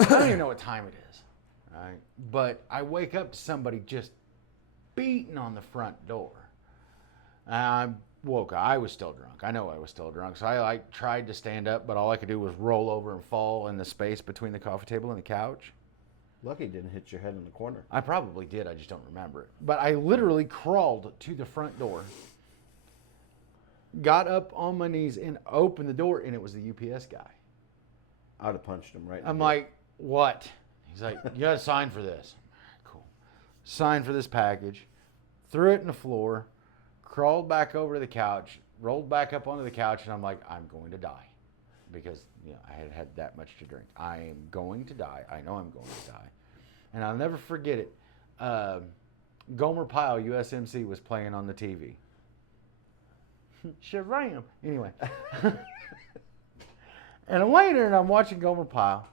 I don't even know what time it is, right? But I wake up to somebody just beating on the front door. And I woke up. I was still drunk. I know I was still drunk. So I tried to stand up, but all I could do was roll over and fall in the space between the coffee table and the couch. Lucky it didn't hit your head in the corner. I probably did. I just don't remember it. But I literally crawled to the front door, got up on my knees and opened the door, and it was the UPS guy. I would have punched him right in the I'm head. like, what? He's like, you got to sign for this. Cool. Signed for this package, threw it in the floor, crawled back over to the couch, rolled back up onto the couch, and I'm like, I'm going to die. Because I had had that much to drink. I am going to die. I know I'm going to die. And I'll never forget it. Gomer Pyle, USMC, was playing on the TV. Sharam. Anyway. And I'm laying there and I'm watching Gomer Pyle.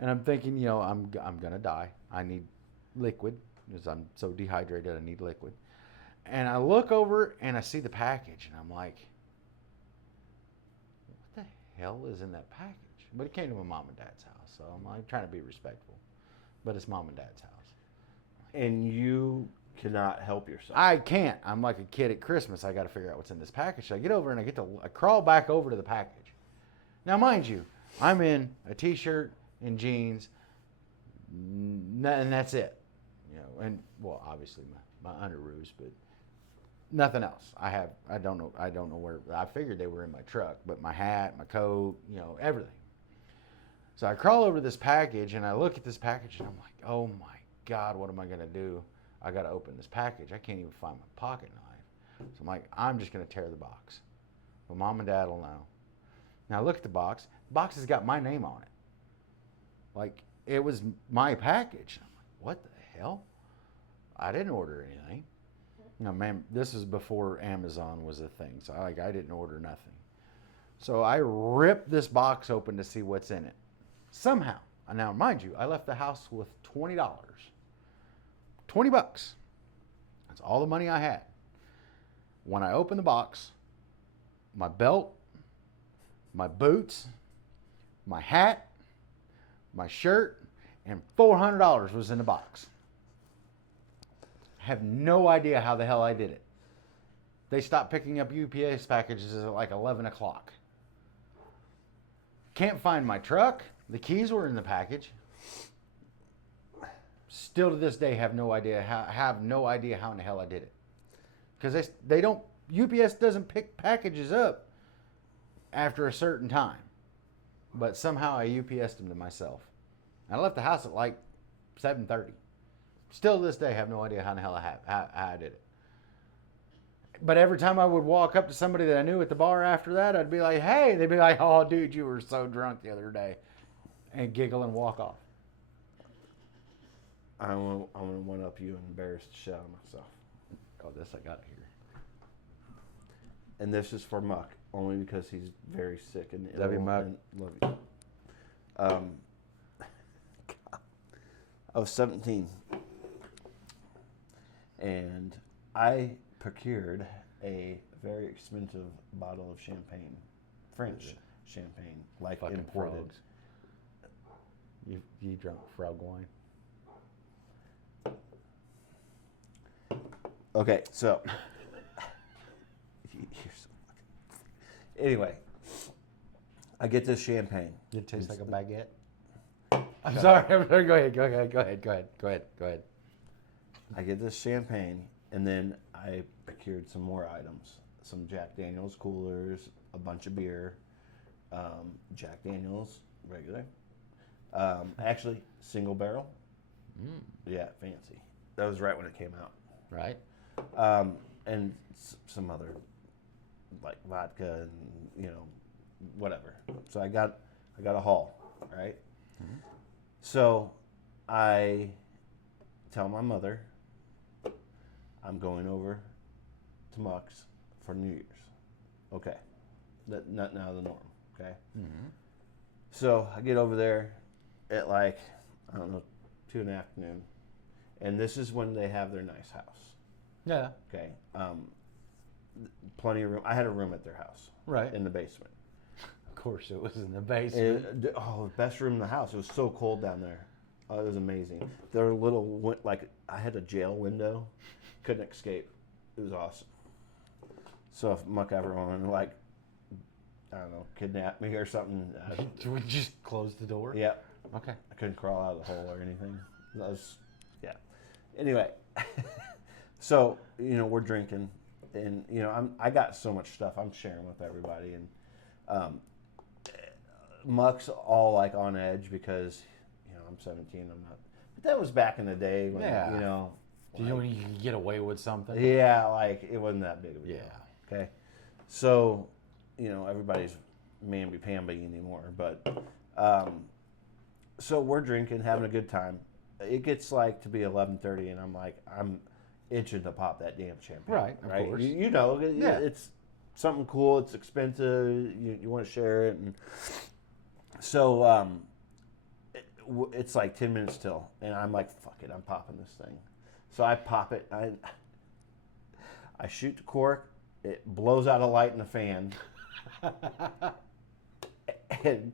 And I'm thinking, I'm going to die. I need liquid because I'm so dehydrated. I need liquid. And I look over and I see the package. And I'm like, what the hell is in that package? But it came to my mom and dad's house. So I'm like trying to be respectful. But it's mom and dad's house. And you cannot help yourself. I can't. I'm like a kid at Christmas. I got to figure out what's in this package. So I get over and I crawl back over to the package. Now, mind you, I'm in a t-shirt and jeans, and that's it. You know, and well, obviously my underoos, but nothing else. I don't know where. I figured they were in my truck, but my hat, my coat, you know, everything. So I crawl over to this package and I look at this package and I'm like, oh my God, what am I gonna do? I gotta open this package. I can't even find my pocket knife. So I'm like, I'm just gonna tear the box. Well, Mom and Dad will know. Now look at the box. The box has got my name on it. Like, it was my package. I'm like, what the hell? I didn't order anything. No, man, this is before Amazon was a thing. So I didn't order nothing. So I ripped this box open to see what's in it. Somehow, now mind you, I left the house with $20. $20. That's all the money I had. When I opened the box, my belt, my boots, my hat, my shirt, and $400 was in the box. I have no idea how the hell I did it. They stopped picking up UPS packages at like 11 o'clock. Can't find my truck. The keys were in the package. Still to this day have no idea how in the hell I did it. Because they don't, UPS doesn't pick packages up after a certain time. But somehow I UPS'd them to myself. I left the house at like 7:30. Still to this day have no idea how in the hell I did it. But every time I would walk up to somebody that I knew at the bar after that, I'd be like, hey, they'd be like, oh, dude, you were so drunk the other day. And giggle and walk off. I'm gonna one up you and embarrass the shit out of myself. Oh, this I got here. And this is for Muck, only because he's very sick and ill. Love you, Muck. And love you. I was 17, and I procured a very expensive bottle of champagne, French champagne, like Fucking imported. frogs. You drunk frog wine? Okay, so anyway, I get this champagne. Did it taste like a baguette? I'm sorry. Go ahead. I get this champagne, and then I procured some more items. Some Jack Daniels coolers, a bunch of beer, Jack Daniels, regular. Actually, single barrel. Mm. Yeah, fancy. That was right when it came out. Right. And some other, like vodka and, whatever. So I got a haul, right? Mm-hmm. So I tell my mother I'm going over to Muck's for New Year's. Okay. Not out of the norm, okay? Mm-hmm. So I get over there at 2 in the afternoon. And this is when they have their nice house. Yeah. Okay. Plenty of room. I had a room at their house. Right. In the basement. Of course it was in the basement. Best room in the house. It was so cold down there. Oh, it was amazing. Their little, I had a jail window. Couldn't escape. It was awesome. So if Muck ever wanted to, I don't know, kidnap me or something. Would you just close the door? Yeah. Okay. I couldn't crawl out of the hole or anything. Yeah. Anyway, so, we're drinking. And, I got so much stuff I'm sharing with everybody. And Muck's all, on edge because, I'm 17. I'm not. But that was back in the day when, when you can get away with something? Yeah, it wasn't that big of a deal. Yeah. Okay. So, everybody's mamby-pamby anymore. But, so we're drinking, having a good time. It gets to be 11:30, and I'm itching to pop that damn champagne. Right, of course. It's something cool. It's expensive. You want to share it, and so it's 10 minutes till, and I'm like, fuck it, I'm popping this thing. So I pop it. I shoot the cork. It blows out a light in the fan, and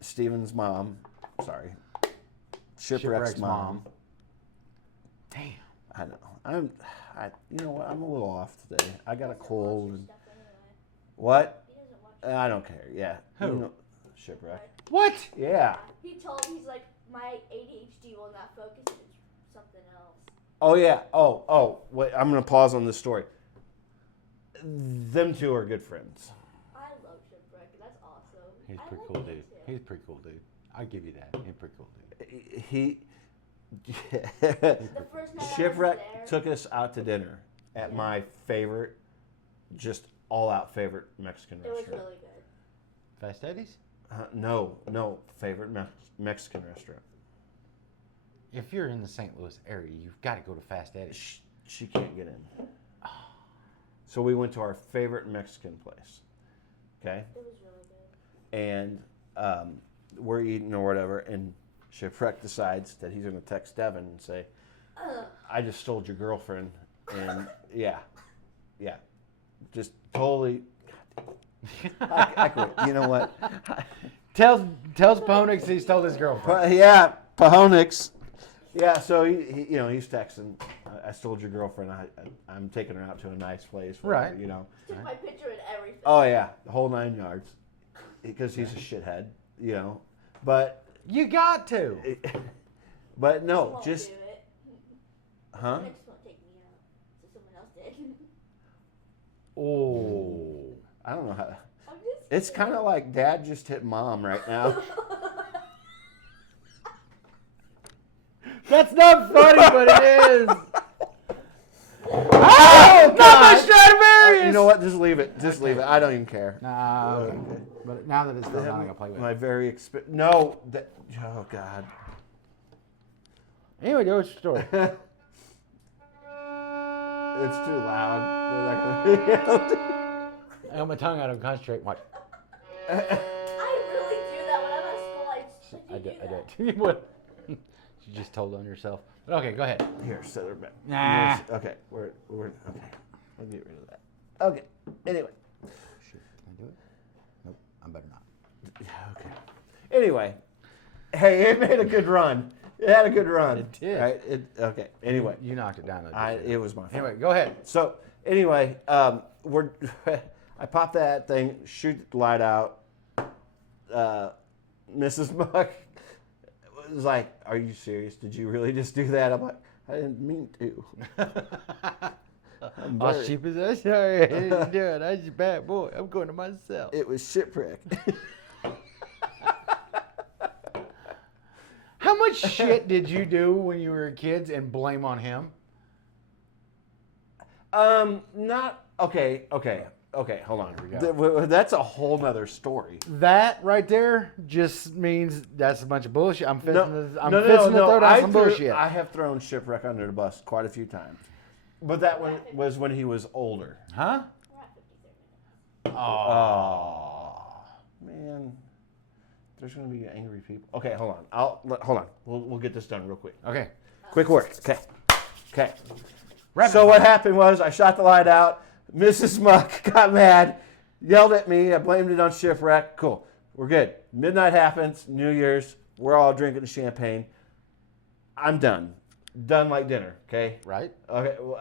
Steven's mom, Shipwreck's mom, Damn. I know. You know what? I'm a little off today. I got a cold. And, what? He doesn't watch I don't care. Yeah. Who? You know, Shipwreck. What? Yeah. He's like, my ADHD will not focus. It's something else. Oh yeah. Oh. Wait. I'm gonna pause on this story. Them two are good friends. I love Shipwreck. That's awesome. He's I pretty like cool, him dude. too. He's pretty cool, dude. I'll give you that. He's pretty cool, dude. He. The first night Shipwreck I was took us out to dinner at my favorite, just all-out favorite Mexican there, it was restaurant. really good. Fast Eddie's? No, favorite Mexican restaurant. If you're in the St. Louis area, you've got to go to Fast Eddie's. She can't get in. So we went to our favorite Mexican place. Okay, It was really good. and we're eating or whatever, and Shipwreck decides that he's going to text Devin and say, "I just stole your girlfriend," and yeah, just totally. I quit. You know what? Tells Ponix he stole his girlfriend. Yeah, Pahonix. Yeah, so he he's texting. I stole your girlfriend. I'm taking her out to a nice place. Right. You know. Took my picture and everything. Oh yeah, the whole 9 yards. Because he's a shithead. You know, but You got to. but He no, won't just do it. huh? Next won't take me out. So someone else did. Oh. I don't know how. I'm just It's kind of like Dad just hit Mom right now. That's not funny, but it is. Oh, Not my God! Stradivarius! You know what? Just leave it. Just leave it. I don't even care. Nah, okay. But now that it's done, I'm My- going to play with My it. very no. Oh God. Anyway, go with your story. It's too loud. They're not gonna- I got my tongue out of concentrate. Watch. I really do that when I'm at school. I I did. What? You just told on yourself. But okay, go ahead. Here, set her back. Nah. Okay, we're okay. We'll get rid of that. Okay. Anyway. Shit, can I do it? Nope, I better not. Okay. Anyway, hey, it made a good run. It had a good run. It did. Right? Okay. Anyway, You knocked it down. Though, didn't you? it was my fault. Anyway, go ahead. So anyway, we're I pop that thing, shoot the light out. Mrs. Muck was like, "Are you serious? Did you really just do that?" I'm like, "I didn't mean to." I'm Oh, very- cheap as that. Sorry, I didn't do it. I was a bad boy. I'm going to myself. It was Shipwreck. How much shit did you do when you were kids and blame on him? Not okay. Hold on. Here we That's a whole nother story. That right there just means that's a bunch of bullshit. I'm fixing to throw down I some bullshit. I have thrown Shipwreck under the bus quite a few times, but that one was when he was older. Huh? We're at 53 minutes. Oh man, there's gonna be angry people. Okay, hold on. Hold on. We'll get this done real quick. Okay. Quick work. Okay. Rapid So fire. what happened was I shot the light out. Mrs. Muck got mad, yelled at me. I blamed it on Shipwreck. Cool. We're good. Midnight happens. New Year's. We're all drinking the champagne. I'm done. Done like dinner. Okay. Right? Okay. Well,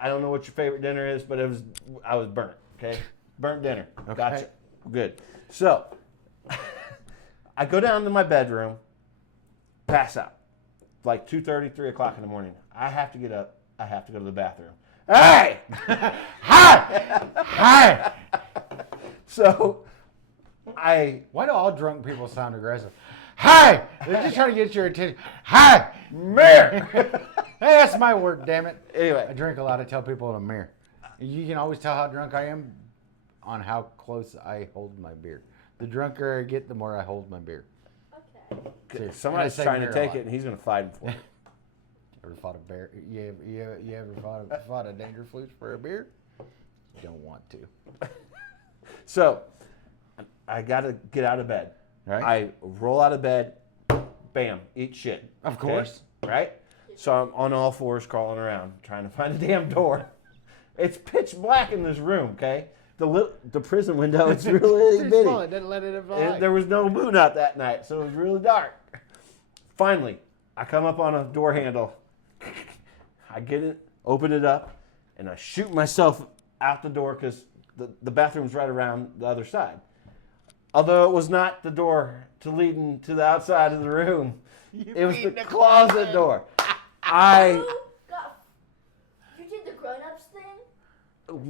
I don't know what your favorite dinner is, but I was burnt. Okay. Burnt dinner. Okay. Gotcha. Good. So I go down to my bedroom, pass out. Like 2:30, 3 o'clock in the morning. I have to get up. I have to go to the bathroom. Hey! Hi! So Why do all drunk people sound aggressive? Hi! They're just trying to get your attention. Hi! Mirror! Hey, that's my word, damn it. I Anyway, drink a lot. I tell people in a mirror. You can always tell how drunk I am on how close I hold my beer. The drunker I get, the more I hold my beer. Okay. Seriously. somebody's And I say trying to mirror a take lot. it, and he's going to fight him for it. Ever fought a bear? You ever fought a danger flute for a beer? You don't want to. So I got to get out of bed. Right. I roll out of bed, bam, eat shit. Of Okay? course. Right? So I'm on all fours crawling around trying to find a damn door. It's pitch black in this room, okay? The prison window is really Too bitty. small. It doesn't let it And fly. there was no moon out that night, so it was really dark. Finally, I come up on a door handle. I get it, open it up, and I shoot myself out the door because the bathroom's right around the other side. Although it was not the door to leading to the outside of the room, it was the closet door. You did the grown-ups thing?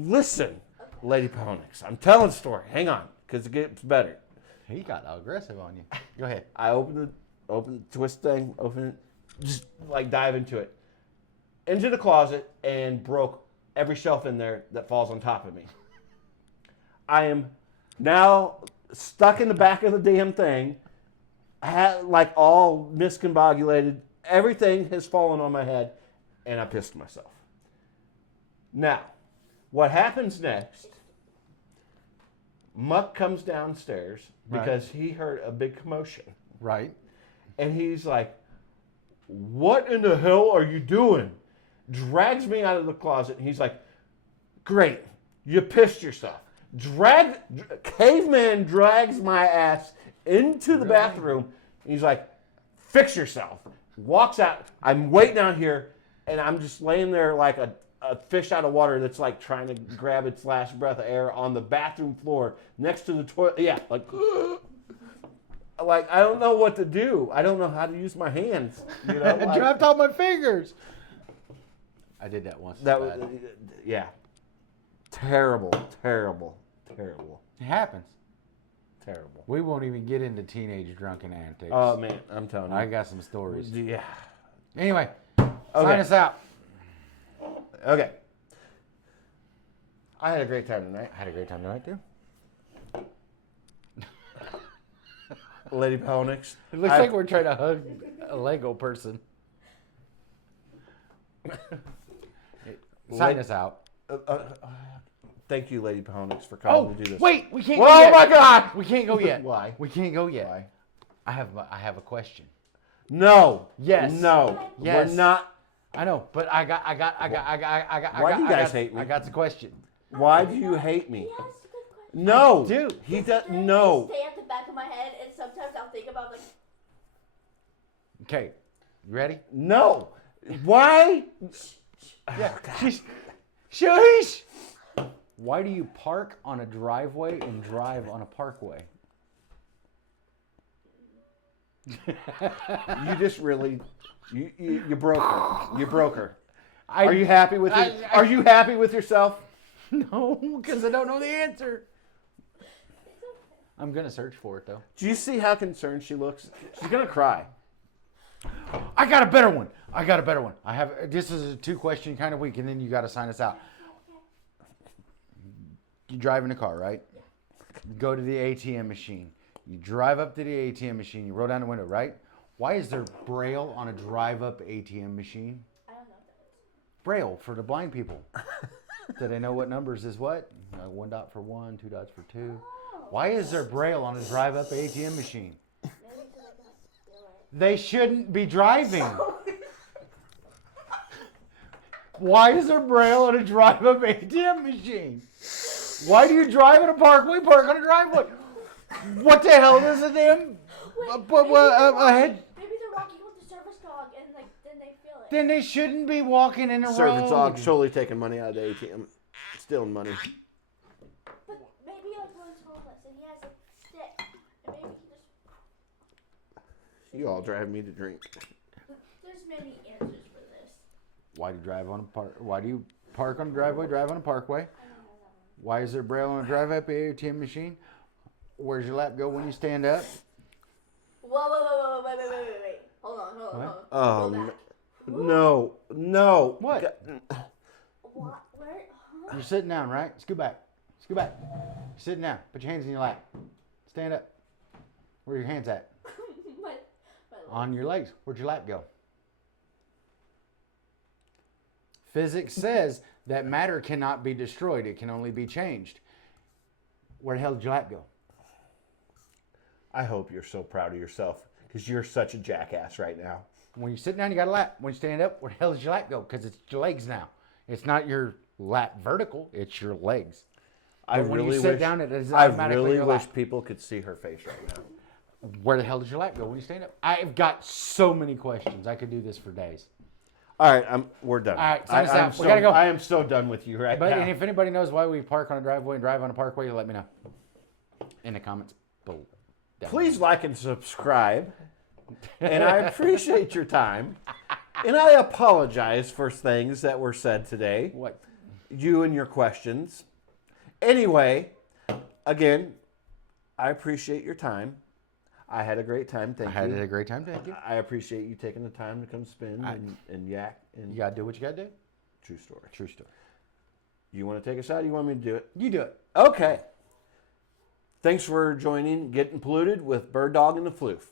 Listen, Lady Ponyx, I'm telling the story. Hang on, because it gets better. He got aggressive on you. Go ahead. I open the twist thing, open it, just like dive into it. Into the closet and broke every shelf in there that falls on top of me. I am now stuck in the back of the damn thing, like all miscombobulated. Everything has fallen on my head, and I pissed myself. Now, what happens next? Muck comes downstairs because he heard a big commotion. Right. And he's like, "What in the hell are you doing?" Drags me out of the closet, and he's like, "Great, you pissed yourself." Caveman drags my ass into the bathroom. And he's like, "Fix yourself." Walks out. I'm waiting out here, and I'm just laying there like a fish out of water that's like trying to grab its last breath of air on the bathroom floor next to the toilet. Yeah, like I don't know what to do. I don't know how to use my hands. You know, I dropped all my fingers. I did that once. That was, yeah, terrible. It happens. Terrible. We won't even get into teenage drunken antics. Oh man, I'm telling you. I got some stories. Yeah. Anyway, sign us out. Okay. I had a great time tonight. I had a great time tonight too. Lady Ponyx. It looks like we're trying to hug a Lego person. Sign us out. Thank you, Lady Ponyx, for coming to do this. Wait, we can't. Whoa, go yet. my God! We can't go yet. Why? We can't go yet. Why? I have a question. No. Yes. No. Yes. We're not. I know, but I got. Why do you guys hate me? I got the question. Why do you hate me? He asked a good question. No. Dude. He does. They No. stay at the back of my head, and sometimes I'll think about like. Okay, you ready? No. Why? Yeah. Shush. Why do you park on a driveway and drive on a parkway? You just really. You broke her. You broke her. I- Are you happy with it? Are you happy with yourself? No, because I don't know the answer. I'm gonna search for it though. Do you see how concerned she looks? She's gonna cry. I got a better one. I have. This is a 2-question kind of week, and then you got to sign us out. You drive in a car, right? You go to the ATM machine. You drive up to the ATM machine. You roll down the window, right? Why is there Braille on a drive-up ATM machine? I don't know what that is. Braille for the blind people. Do they know what numbers is what? 1 dot for 1, 2 dots for 2. Why is there Braille on a drive-up ATM machine? Maybe so they can feel it. They shouldn't be driving. Why is there Braille on a drive-up ATM machine? Why do you drive in a parkway, park on a driveway? What the hell is a damn Maybe head? they're walking with the service dog, and like then they feel it. Then they shouldn't be walking in a Service road. dog surely taking money out of the ATM, stealing money. But maybe like one's homeless and he has a stick, and maybe he just. You all drive me to drink. There's many answers for this. Why do you park on a driveway, drive on a parkway? I don't know that one. Why is there Braille on a drive-up ATM machine? Where's your lap go when you stand up? Whoa, wait. Hold on. Go back. No. What? What? Where? Huh? You're sitting down, right? Scoot back. You're sitting down. Put your hands in your lap. Stand up. Where are your hands at? my On your legs. Where'd your lap go? Physics says that matter cannot be destroyed. It can only be changed. Where the hell did your lap go? I hope you're so proud of yourself because you're such a jackass right now. When you sit down, you got a lap. When you stand up, where the hell does your lap go? Because it's your legs now. It's not your lap vertical. It's your legs. I When really you sit wish, down, it is I automatically really your wish lap. people could see her face right now. Where the hell does your lap go when you stand up? I've got so many questions. I could do this for days. All right, we're done. All right, sign us out. So, We gotta go. I am so done with you right But now. and if anybody knows why we park on a driveway and drive on a parkway, let me know in the comments below. Please like and subscribe. And I appreciate your time. And I apologize for things that were said today. What? You and your questions. Anyway, again, I appreciate your time. I had a great time. Thank you. I had a great time. Thank you. I appreciate you taking the time to come spin and yak. And You gotta do what you gotta do. true story. True story. You want to take us out? Or you want me to do it? You do it. Okay. Thanks for joining Getting Polluted with Bird Dog and the Floof.